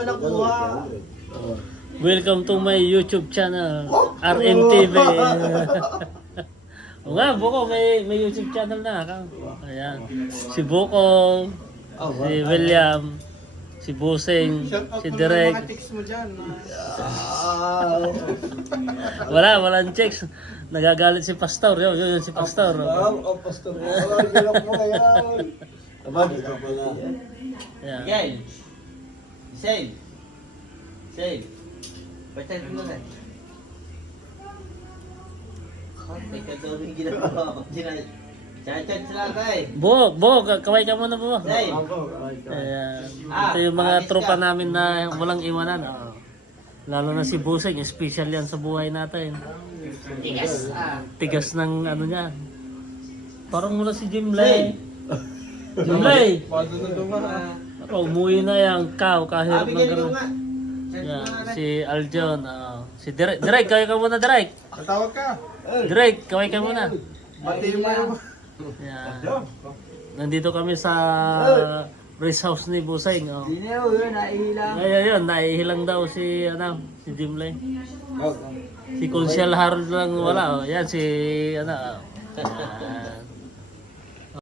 naman nakuha. Welcome to my YouTube channel, RMTV. O nga, Buko, may YouTube channel na. Ayan. Si Buko, si William, si Busing, si Direk. Mga tics mo dyan. Walang checks. Nagagalit si Pastor. Yun si Pastor. Pastor. Gilok mo ngayon. Abad ka pala. Ayan. Again. Same. Same. Pretend mo na. May kagawin ginagawa. Chat-chat sila tayo. Buko, kaway ka muna, Buko. Same. Ayan. Ito yung mga tropa namin na walang iwanan. Lalo na si Busing, special yan sa buhay natin. Tigas. Tigas ng ano niya. Parang mula si Jimley. Jimley! Umuwi na yung cow kahit Bigyan mo nga. Yeah, si Aljon, si Direk, kaway ka muna, Direk. Tatawag ka. Direk, kaway ka muna. Pati mo yung... Yeah. Nandito kami sa race house ni Busing. Oh. Yun, naihilang. Ayun, naihilang daw si Jimley. Si Consiel Harold lang wala. Oh. Yan si Yan.